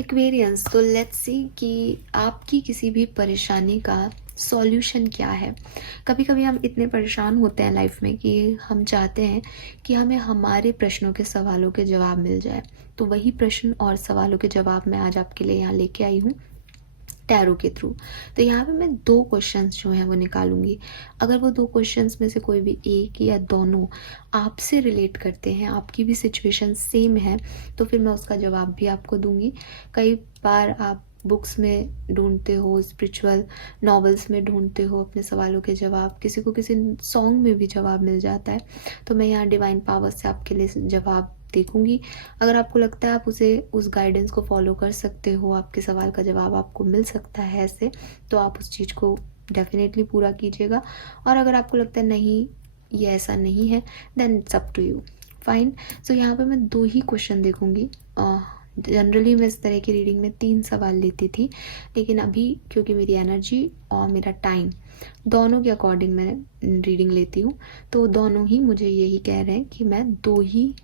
Aquarians, तो let's see कि आपकी किसी भी परेशानी का सॉल्यूशन क्या है। कभी कभी हम इतने परेशान होते हैं लाइफ में कि हम चाहते हैं कि हमें हमारे प्रश्नों के सवालों के जवाब मिल जाए। तो वही प्रश्न और सवालों के जवाब मैं आज आपके लिए यहाँ लेके आई हूँ टैरो के थ्रू। तो यहाँ पे मैं दो क्वेश्चंस जो हैं वो निकालूंगी। अगर वो दो क्वेश्चंस में से कोई भी एक या दोनों आपसे रिलेट करते हैं, आपकी भी सिचुएशन सेम है, तो फिर मैं उसका जवाब भी आपको दूंगी। कई बार आप बुक्स में ढूंढते हो, स्पिरिचुअल नॉवेल्स में ढूंढते हो अपने सवालों के जवाब, किसी को किसी सॉन्ग में भी जवाब मिल जाता है। तो मैं यहाँ डिवाइन पावर से आपके लिए जवाब देखूंगी। अगर आपको लगता है आप उस गाइडेंस को फॉलो कर सकते हो, आपके सवाल का जवाब आपको मिल सकता है ऐसे, तो आप उस चीज़ को डेफिनेटली पूरा कीजिएगा। और अगर आपको लगता है नहीं, ये ऐसा नहीं है, then it's up to you, fine. So यहाँ पे मैं दो ही क्वेश्चन देखूंगी। जनरली मैं इस तरह की रीडिंग में 3 सवाल लेती थी, लेकिन अभी क्योंकि मेरी एनर्जी और मेरा टाइम दोनों के अकॉर्डिंग मैं रीडिंग लेती हूँ, तो दोनों ही मुझे यही कह रहे हैं कि मैं दो ही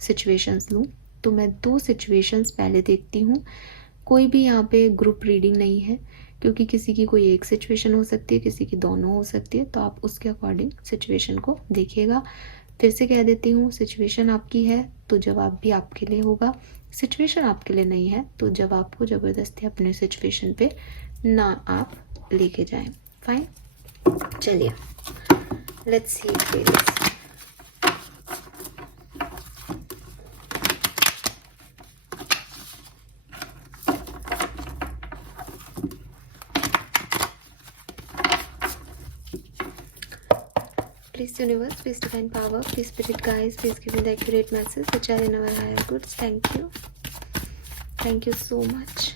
सिचुएशंस लूँ। तो मैं दो सिचुएशंस पहले देखती हूँ। कोई भी यहाँ पे ग्रुप रीडिंग नहीं है, क्योंकि किसी की कोई एक सिचुएशन हो सकती है, किसी की दोनों हो सकती है, तो आप उसके अकॉर्डिंग सिचुएशन को देखिएगा। फिर से कह देती हूँ, सिचुएशन आपकी है तो जवाब भी आपके लिए होगा, सिचुएशन आपके लिए नहीं है तो जवाब को ज़बरदस्ती अपने सिचुएशन पे ना आप लेके जाएं। फाइन, चलिए let's see it. Please universe, please divine power, please spirit guides, please give me the accurate message which are in our higher goods. Thank you. Thank you so much.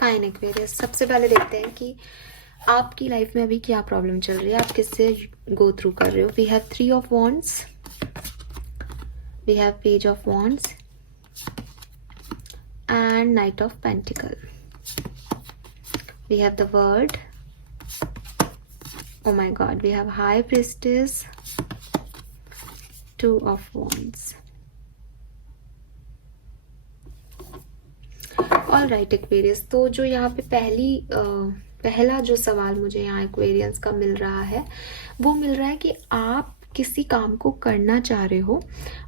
Fine Aquarius, सबसे पहले देखते हैं कि आपकी life में अभी क्या problem चल रही है, आप किससे गो थ्रू कर रहे हो। We have 3 of wands, we have page of wands and knight of pentacle. We have the word, oh my god, we have high priestess, 2 of wands. All right Aquarius, तो जो यहाँ पे पहला जो सवाल मुझे यहाँ एक्वेरियंस का मिल रहा है, वो मिल रहा है कि आप किसी काम को करना चाह रहे हो,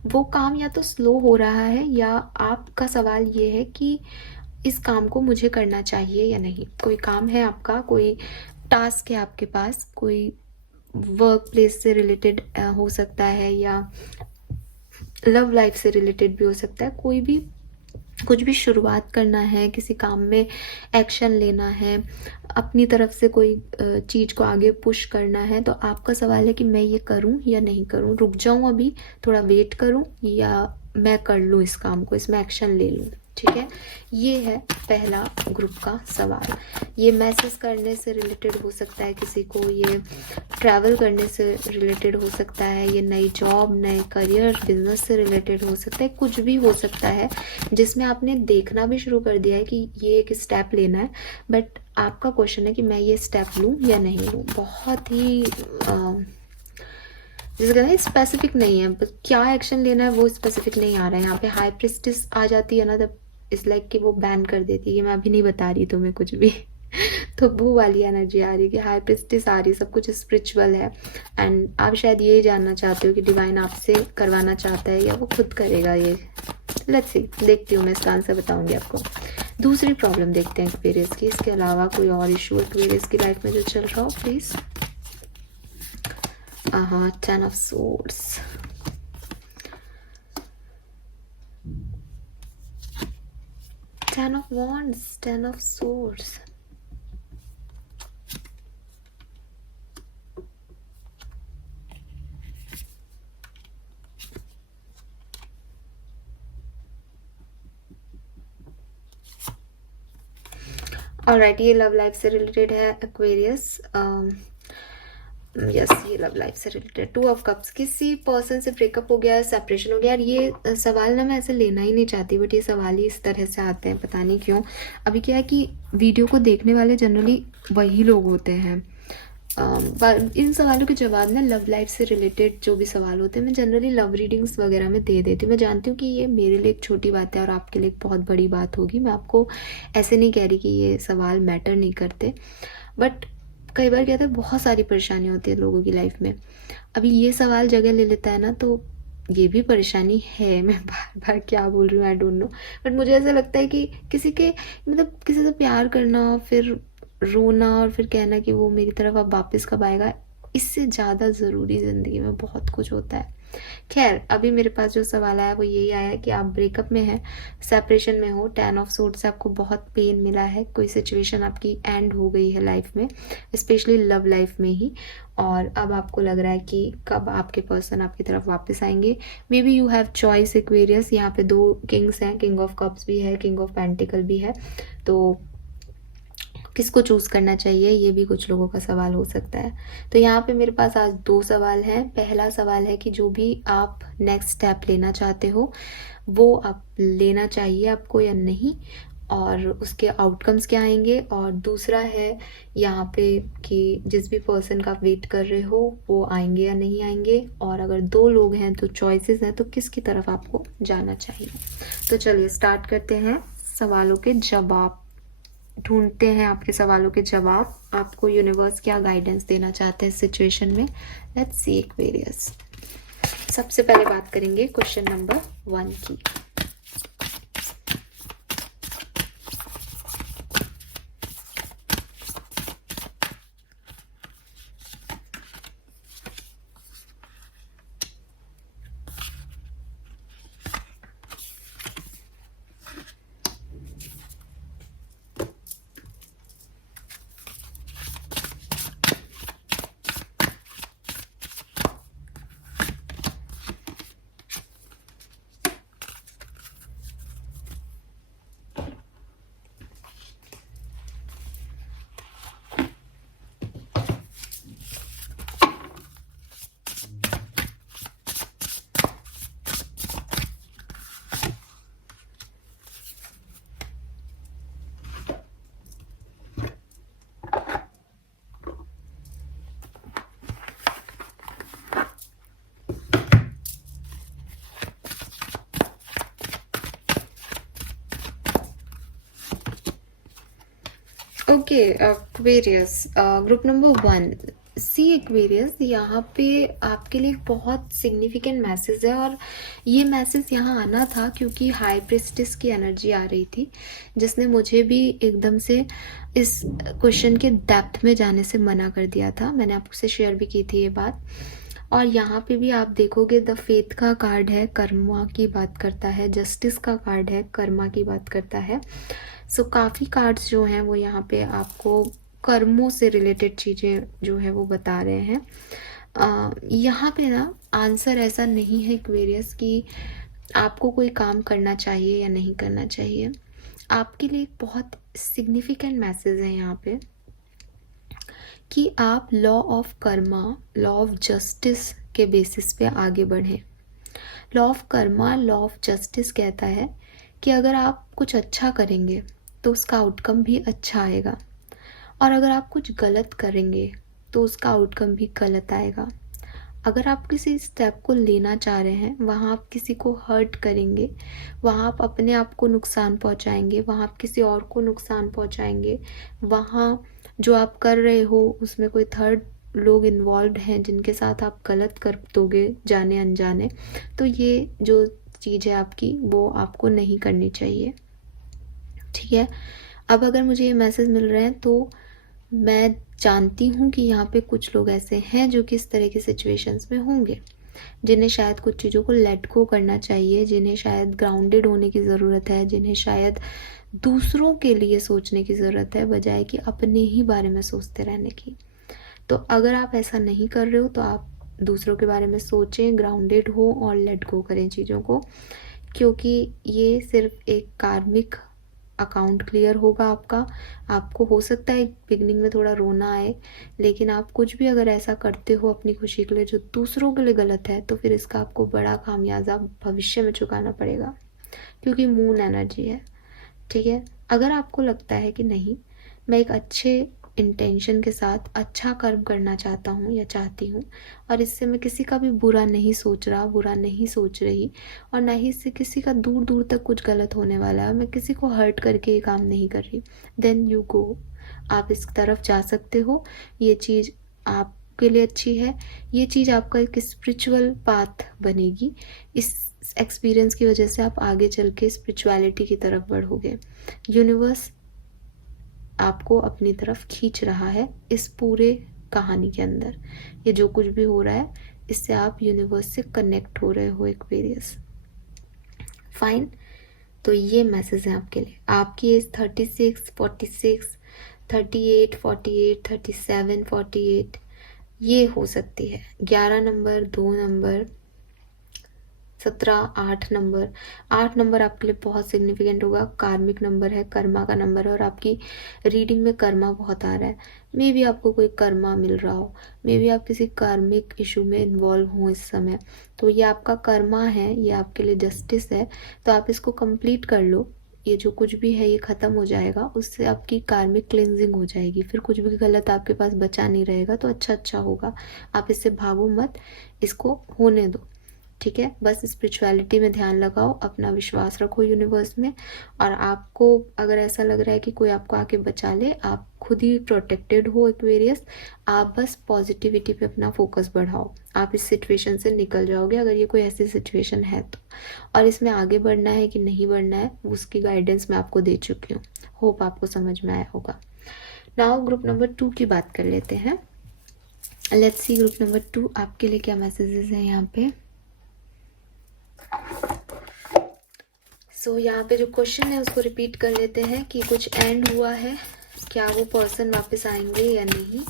वो काम या तो स्लो हो रहा है, या आपका सवाल ये है कि इस काम को मुझे करना चाहिए या नहीं। कोई काम है आपका, कोई टास्क है आपके पास, कोई वर्क प्लेस से रिलेटेड हो सकता है, या लव लाइफ से रिलेटेड भी हो सकता है। कोई भी कुछ भी शुरुआत करना है, किसी काम में एक्शन लेना है, अपनी तरफ से कोई चीज़ को आगे पुश करना है, तो आपका सवाल है कि मैं ये करूं या नहीं करूं, रुक जाऊं अभी, थोड़ा वेट करूं, या मैं कर लूं इस काम को, इसमें एक्शन ले लूं। ठीक है, ये है पहला ग्रुप का सवाल। ये मैसेज करने से रिलेटेड हो सकता है किसी को, ये ट्रैवल करने से रिलेटेड हो सकता है, ये नई जॉब, नए करियर, बिजनेस से रिलेटेड हो सकता है, कुछ भी हो सकता है जिसमें आपने देखना भी शुरू कर दिया है कि ये एक स्टेप लेना है, बट आपका क्वेश्चन है कि मैं ये स्टेप लूँ या नहीं लूँ। बहुत ही जिसे कहते हैं स्पेसिफिक नहीं है, बस क्या एक्शन लेना है वो स्पेसिफिक नहीं आ रहा है। यहाँ पे हाई प्रिस्टिस आ जाती है ना, तब इस लाइक कि वो बैन कर देती है, ये मैं अभी नहीं बता रही तुम्हें कुछ भी तो वो वाली एनर्जी आ रही है कि हाई प्रिस्टिस आ रही है, सब कुछ स्पिरिचुअल है, एंड आप शायद यही जानना चाहते हो कि डिवाइन आपसे करवाना चाहता है या वो खुद करेगा ये। लेट्स सी, देखती हूँ मैं, इसका आंसर बताऊंगी आपको। दूसरी प्रॉब्लम देखते हैं एक्वेरियस की, इसके अलावा कोई और इशू एक्वेरियस की लाइफ में जो चल रहा हो, please. 10 of swords, 10 of wands, 10 of swords. Alright, ये लव लाइफ से रिलेटेड है एक्वेरियस। यस, ये लव लाइफ से रिलेटेड 2 ऑफ कप्स, किसी पर्सन से ब्रेकअप हो गया, सेपरेशन हो गया। यार ये सवाल ना मैं ऐसे लेना ही नहीं चाहती, बट ये सवाल ही इस तरह से आते हैं, पता नहीं क्यों। अभी क्या है कि वीडियो को देखने वाले जनरली वही लोग होते हैं। पर इन सवालों के जवाब ना लव लाइफ से रिलेटेड जो भी सवाल होते हैं मैं जनरली लव रीडिंग्स वगैरह में दे देती हूँ। मैं जानती हूँ कि ये मेरे लिए एक छोटी बात है और आपके लिए एक बहुत बड़ी बात होगी। मैं आपको ऐसे नहीं कह रही कि ये सवाल मैटर नहीं करते, बट कई बार क्या होता है, बहुत सारी परेशानी होती है लोगों की लाइफ में। अभी ये सवाल जगह ले लेता है ना, तो ये भी परेशानी है। मैं बार बार क्या बोल रही हूँ, आई डोंट नो, बट मुझे ऐसा लगता है कि किसी के मतलब किसी से प्यार करना, फिर रोना और फिर कहना कि वो मेरी तरफ अब वापस कब आएगा, इससे ज़्यादा ज़रूरी ज़िंदगी में बहुत कुछ होता है। खैर, अभी मेरे पास जो सवाल आया वो यही आया कि आप ब्रेकअप में हैं, सेपरेशन में हो, 10 ऑफ सोर्ड से आपको बहुत पेन मिला है, कोई सिचुएशन आपकी एंड हो गई है लाइफ में, स्पेशली लव लाइफ में ही, और अब आपको लग रहा है कि कब आपके पर्सन आपकी तरफ वापस आएंगे। May be you have choice Aquarius, यहाँ पे 2 किंग्स हैं, किंग ऑफ कप्स भी है, किंग ऑफ पेंटिकल भी है, तो किसको चूज़ करना चाहिए, ये भी कुछ लोगों का सवाल हो सकता है। तो यहाँ पे मेरे पास आज 2 सवाल हैं। पहला सवाल है कि जो भी आप नेक्स्ट स्टेप लेना चाहते हो वो आप लेना चाहिए आपको या नहीं, और उसके आउटकम्स क्या आएंगे। और दूसरा है यहाँ पे कि जिस भी पर्सन का आप वेट कर रहे हो वो आएंगे या नहीं आएंगे, और अगर 2 लोग हैं तो चॉइसेस हैं, तो किसकी तरफ आपको जाना चाहिए। तो चलिए स्टार्ट करते हैं, सवालों के जवाब ढूंढते हैं, आपके सवालों के जवाब। आपको यूनिवर्स क्या गाइडेंस देना चाहते हैं इस सिचुएशन में, लेट्स सी एक्वेरियस। सबसे पहले बात करेंगे क्वेश्चन नंबर 1 की। ओके एक्वेरियस, ग्रुप नंबर 1, सी एक्वेरियस, यहाँ पे आपके लिए एक बहुत सिग्निफिकेंट मैसेज है, और ये मैसेज यहाँ आना था क्योंकि हाई प्रिस्टिस की एनर्जी आ रही थी, जिसने मुझे भी एकदम से इस क्वेश्चन के डेप्थ में जाने से मना कर दिया था। मैंने आपसे शेयर भी की थी ये बात। और यहाँ पे भी आप देखोगे द फेथ का कार्ड है, कर्मा की बात करता है, जस्टिस का कार्ड है, कर्मा की बात करता है। सो काफ़ी कार्ड्स जो हैं वो यहाँ पे आपको कर्मों से रिलेटेड चीज़ें जो है वो बता रहे हैं। यहाँ पे ना आंसर ऐसा नहीं है एक्वेरियस कि आपको कोई काम करना चाहिए या नहीं करना चाहिए। आपके लिए एक बहुत सिग्निफिकेंट मैसेज है यहाँ पे कि आप law of Karma, law of justice के बेसिस पे आगे बढ़ें। Law of Karma, law of justice कहता है कि अगर आप कुछ अच्छा करेंगे तो उसका आउटकम भी अच्छा आएगा, और अगर आप कुछ गलत करेंगे तो उसका आउटकम भी गलत आएगा। अगर आप किसी स्टेप को लेना चाह रहे हैं, वहाँ आप किसी को हर्ट करेंगे, वहाँ आप अपने आप को नुकसान पहुँचाएंगे, वहाँ आप किसी और को नुकसान पहुँचाएंगे, वहाँ जो आप कर रहे हो उसमें कोई थर्ड लोग इन्वॉल्व हैं जिनके साथ आप गलत कर दोगे जाने अनजाने, तो ये जो चीज़ है आपकी वो आपको नहीं करनी चाहिए। ठीक है, अब अगर मुझे ये मैसेज मिल रहे हैं तो मैं जानती हूँ कि यहाँ पे कुछ लोग ऐसे हैं जो कि इस तरह की सिचुएशंस में होंगे, जिन्हें शायद कुछ चीज़ों को लेट गो करना चाहिए, जिन्हें शायद ग्राउंडेड होने की ज़रूरत है, जिन्हें शायद दूसरों के लिए सोचने की ज़रूरत है बजाय कि अपने ही बारे में सोचते रहने की। तो अगर आप ऐसा नहीं कर रहे हो तो आप दूसरों के बारे में सोचें, ग्राउंडेड हो और लेट गो करें चीज़ों को, क्योंकि ये सिर्फ एक कार्मिक अकाउंट क्लियर होगा आपका। आपको हो सकता है बिगनिंग में थोड़ा रोना आए, लेकिन आप कुछ भी अगर ऐसा करते हो अपनी खुशी के लिए जो दूसरों के लिए गलत है, तो फिर इसका आपको बड़ा खामियाजा भविष्य में चुकाना पड़ेगा, क्योंकि मून एनर्जी है। ठीक है, अगर आपको लगता है कि नहीं, मैं एक अच्छे इंटेंशन के साथ अच्छा कर्म करना चाहता हूँ या चाहती हूँ, और इससे मैं किसी का भी बुरा नहीं सोच रहा, बुरा नहीं सोच रही, और ना ही इससे किसी का दूर दूर तक कुछ गलत होने वाला है, मैं किसी को हर्ट करके ये काम नहीं कर रही, देन यू गो, आप इस तरफ जा सकते हो। ये चीज़ आपके लिए अच्छी है, ये चीज़ आपका एक स्पिरिचुअल पाथ बनेगी। इस एक्सपीरियंस की वजह से आप आगे चल के स्पिरिचुअलिटी की तरफ बढ़ोगे। यूनिवर्स आपको अपनी तरफ खींच रहा है इस पूरे कहानी के अंदर। ये जो कुछ भी हो रहा है, इससे आप यूनिवर्स से कनेक्ट हो रहे हो एक्वेरियस। फाइन, तो ये मैसेज है आपके लिए। आपकी एज 36, 46, 38, 48, 37, 48 ये हो सकती है। 11 नंबर, 2 नंबर, 17, 8 नंबर। 8 नंबर आपके लिए बहुत सिग्निफिकेंट होगा, कार्मिक नंबर है, कर्मा का नंबर है, और आपकी रीडिंग में कर्मा बहुत आ रहा है। मे बी आपको कोई कर्मा मिल रहा हो, मे बी आप किसी कार्मिक इशू में इन्वॉल्व हो इस समय, तो ये आपका कर्मा है, ये आपके लिए जस्टिस है। तो आप इसको कंप्लीट कर लो, ये जो कुछ भी है ये ख़त्म हो जाएगा, उससे आपकी कार्मिक क्लिनजिंग हो जाएगी, फिर कुछ भी गलत आपके पास बचा नहीं रहेगा, तो अच्छा अच्छा होगा। आप इससे भागो मत, इसको होने दो। ठीक है, बस स्पिरिचुअलिटी में ध्यान लगाओ, अपना विश्वास रखो यूनिवर्स में, और आपको अगर ऐसा लग रहा है कि कोई आपको आके बचा ले, आप खुद ही प्रोटेक्टेड हो एक्वेरियस। आप बस पॉजिटिविटी पे अपना फोकस बढ़ाओ, आप इस सिचुएशन से निकल जाओगे, अगर ये कोई ऐसी सिचुएशन है तो। और इसमें आगे बढ़ना है कि नहीं बढ़ना है, उसकी गाइडेंस मैं आपको दे चुकी हूँ। होप आपको समझ में आया होगा। नाउ ग्रुप नंबर 2 की बात कर लेते हैं। लेट्स सी ग्रुप नंबर 2 आपके लिए क्या मैसेजेस हैं यहाँ पे। यहाँ पे जो क्वेश्चन है उसको रिपीट कर लेते हैं कि कुछ एंड हुआ है, क्या वो पर्सन वापस आएंगे या नहीं,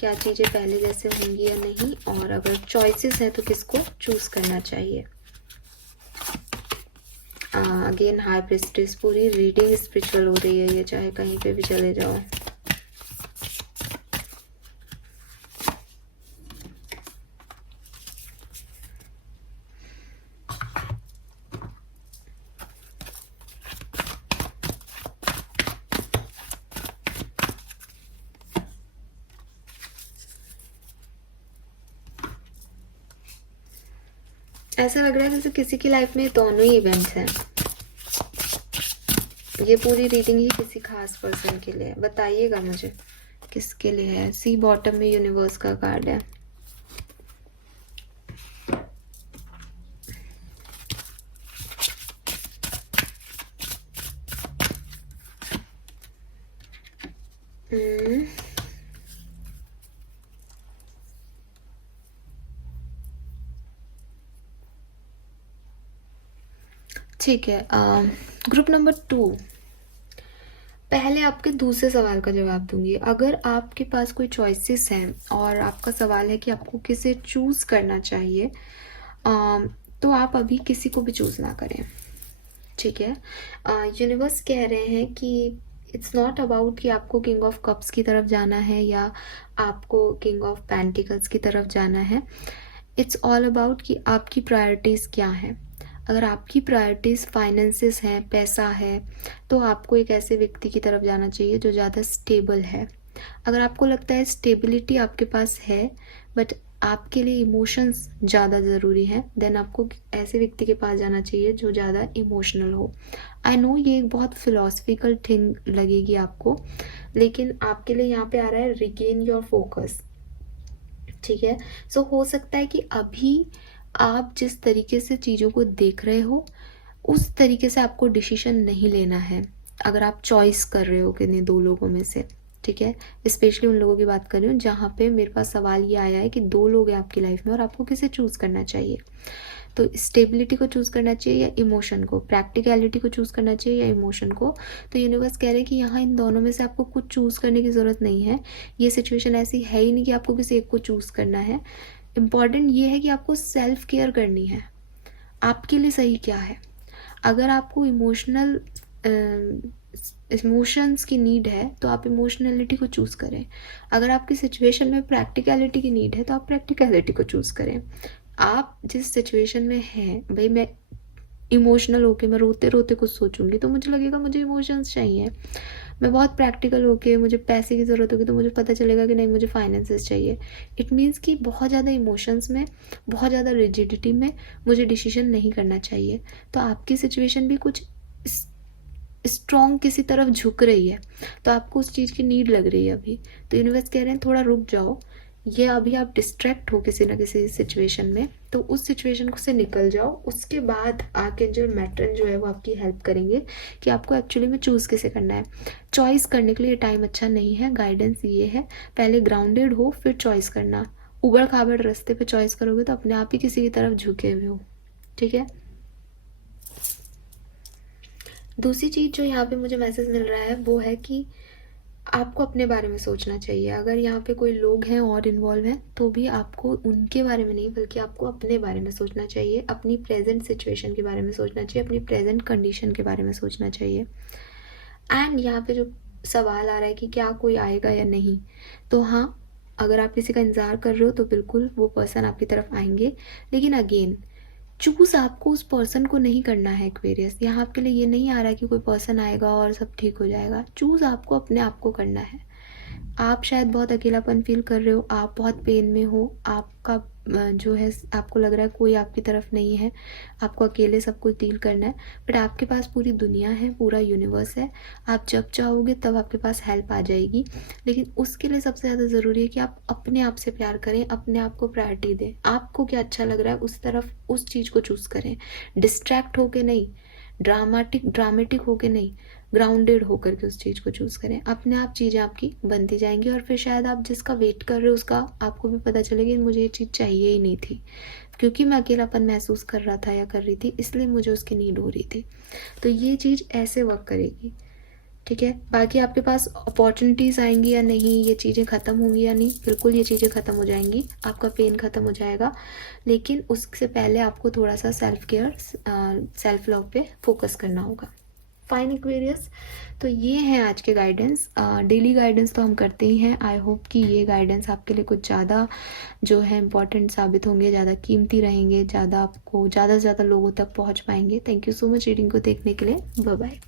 क्या चीज़ें पहले जैसे होंगी या नहीं, और अगर चॉइसेस है तो किसको चूज करना चाहिए। अगेन हाई प्रिस्टेस, पूरी रीडिंग स्पिरिचुअल हो रही है, ये चाहे कहीं पे भी चले जाओ। ऐसा लग रहा है जैसे किसी की लाइफ में दोनों ही इवेंट्स हैं। ये पूरी रीडिंग ही किसी खास पर्सन के लिए है, बताइएगा मुझे किसके लिए है। सी बॉटम में यूनिवर्स का कार्ड है। ठीक है, ग्रुप नंबर 2, पहले आपके दूसरे सवाल का जवाब दूंगी। अगर आपके पास कोई चॉइसेस हैं और आपका सवाल है कि आपको किसे चूज करना चाहिए, तो आप अभी किसी को भी चूज ना करें। ठीक है, यूनिवर्स कह रहे हैं कि इट्स नॉट अबाउट कि आपको किंग ऑफ कप्स की तरफ जाना है या आपको किंग ऑफ पेंटिकल्स की तरफ जाना है। इट्स ऑल अबाउट कि आपकी प्रायोरिटीज़ क्या हैं। अगर आपकी प्रायोरिटीज़ फाइनेंसेस हैं, पैसा है, तो आपको एक ऐसे व्यक्ति की तरफ जाना चाहिए जो ज़्यादा स्टेबल है। अगर आपको लगता है स्टेबिलिटी आपके पास है बट आपके लिए इमोशंस ज़्यादा ज़रूरी हैं, देन आपको ऐसे व्यक्ति के पास जाना चाहिए जो ज़्यादा इमोशनल हो। आई नो ये एक बहुत फिलोसफिकल थिंग लगेगी आपको, लेकिन आपके लिए यहाँ पे आ रहा है रिगेन योर फोकस। ठीक है, सो हो सकता है कि अभी आप जिस तरीके से चीज़ों को देख रहे हो उस तरीके से आपको डिसीजन नहीं लेना है। अगर आप चॉइस कर रहे हो किन्हीं दो लोगों में से, ठीक है, स्पेशली उन लोगों की बात कर रही हूँ जहाँ पे मेरे पास सवाल ये आया है कि 2 लोग हैं आपकी लाइफ में और आपको किसे चूज़ करना चाहिए। तो स्टेबिलिटी को चूज़ करना चाहिए या इमोशन को, प्रैक्टिकलिटी को चूज़ करना चाहिए या इमोशन को। तो यूनिवर्स कह रहे हैं कि यहाँ इन दोनों में से आपको कुछ चूज़ करने की ज़रूरत नहीं है। ये सिचुएशन ऐसी है ही नहीं कि आपको किसी एक को चूज़ करना है। इम्पॉर्टेंट ये है कि आपको सेल्फ केयर करनी है, आपके लिए सही क्या है। अगर आपको इमोशनल इमोशंस की नीड है तो आप इमोशनलिटी को चूज़ करें। अगर आपकी सिचुएशन में प्रैक्टिकलिटी की नीड है तो आप प्रैक्टिकलिटी को चूज़ करें। आप जिस सिचुएशन में हैं, भाई मैं इमोशनल होके मैं रोते रोते कुछ सोचूंगी तो मुझे लगेगा मुझे इमोशंस चाहिए। मैं बहुत प्रैक्टिकल होके मुझे पैसे की ज़रूरत होगी तो मुझे पता चलेगा कि नहीं मुझे फाइनेंसेस चाहिए। इट मीन्स कि बहुत ज़्यादा इमोशंस में, बहुत ज़्यादा रिजिडिटी में मुझे डिसीजन नहीं करना चाहिए। तो आपकी सिचुएशन भी कुछ स्ट्रॉन्ग किसी तरफ झुक रही है तो आपको उस चीज़ की नीड लग रही है अभी, तो यूनिवर्स कह रहे हैं थोड़ा रुक जाओ। ये अभी आप डिस्ट्रैक्ट हो किसी ना किसी सिचुएशन में, तो उस सिचुएशन से निकल जाओ। उसके बाद आके जो मैट्रन जो है वो आपकी हेल्प करेंगे कि आपको एक्चुअली में चूज़ कैसे करना है। चॉइस करने के लिए टाइम अच्छा नहीं है। गाइडेंस ये है, पहले ग्राउंडेड हो फिर चॉइस करना। उबड़ खाबड़ रास्ते पे चॉइस करोगे तो अपने आप ही किसी की तरफ झुके हुए हो। ठीक है। दूसरी चीज़ जो यहाँ पे मुझे मैसेज मिल रहा है वो है कि आपको अपने बारे में सोचना चाहिए। अगर यहाँ पे कोई लोग हैं और इन्वॉल्व हैं तो भी आपको उनके बारे में नहीं बल्कि आपको अपने बारे में सोचना चाहिए, अपनी प्रेजेंट सिचुएशन के बारे में सोचना चाहिए, अपनी प्रेजेंट कंडीशन के बारे में सोचना चाहिए। एंड यहाँ पे जो सवाल आ रहा है कि क्या कोई आएगा या नहीं, तो हाँ, अगर आप किसी का इंतज़ार कर रहे हो तो बिल्कुल वो पर्सन आपकी तरफ आएंगे। लेकिन अगेन चूज़ आपको उस पर्सन को नहीं करना है एक्वेरियस। यहाँ आपके लिए ये नहीं आ रहा है कि कोई पर्सन आएगा और सब ठीक हो जाएगा। चूज़ आपको अपने आप को करना है। आप शायद बहुत अकेलापन फील कर रहे हो, आप बहुत पेन में हो, आपका जो है आपको लग रहा है कोई आपकी तरफ नहीं है, आपको अकेले सब कुछ डील करना है। बट आपके पास पूरी दुनिया है, पूरा यूनिवर्स है। आप जब चाहोगे तब आपके पास हेल्प आ जाएगी। लेकिन उसके लिए सबसे ज़्यादा ज़रूरी है कि आप अपने आप से प्यार करें, अपने आप को प्रायोरिटी दें। आपको क्या अच्छा लग रहा है उस तरफ उस चीज़ को चूज़ करें। डिस्ट्रैक्ट होके नहीं, ड्रामेटिक होके नहीं, ग्राउंडेड होकर के उस चीज़ को चूज़ करें। अपने आप चीज़ें आपकी बनती जाएंगी और फिर शायद आप जिसका वेट कर रहे हो उसका आपको भी पता चलेगा कि मुझे ये चीज़ चाहिए ही नहीं थी, क्योंकि मैं अकेलापन महसूस कर रहा था या कर रही थी, इसलिए मुझे उसकी नीड हो रही थी। तो ये चीज़ ऐसे वर्क करेगी। ठीक है। बाकी आपके पास अपॉर्चुनिटीज़ आएंगी या नहीं, ये चीज़ें ख़त्म होंगी या नहीं, बिल्कुल ये चीज़ें ख़त्म हो जाएंगी, आपका पेन ख़त्म हो जाएगा। लेकिन उससे पहले आपको थोड़ा सा सेल्फ केयर, सेल्फ लव पे फोकस करना होगा। फाइन एक्वेरियस, तो ये हैं आज के गाइडेंस। डेली गाइडेंस तो हम करते ही हैं। आई होप कि ये गाइडेंस आपके लिए कुछ ज़्यादा जो है इम्पॉर्टेंट साबित होंगे, ज़्यादा कीमती रहेंगे, ज़्यादा आपको ज़्यादा से ज़्यादा लोगों तक पहुँच पाएंगे। Thank you so much reading को देखने के लिए। Bye bye.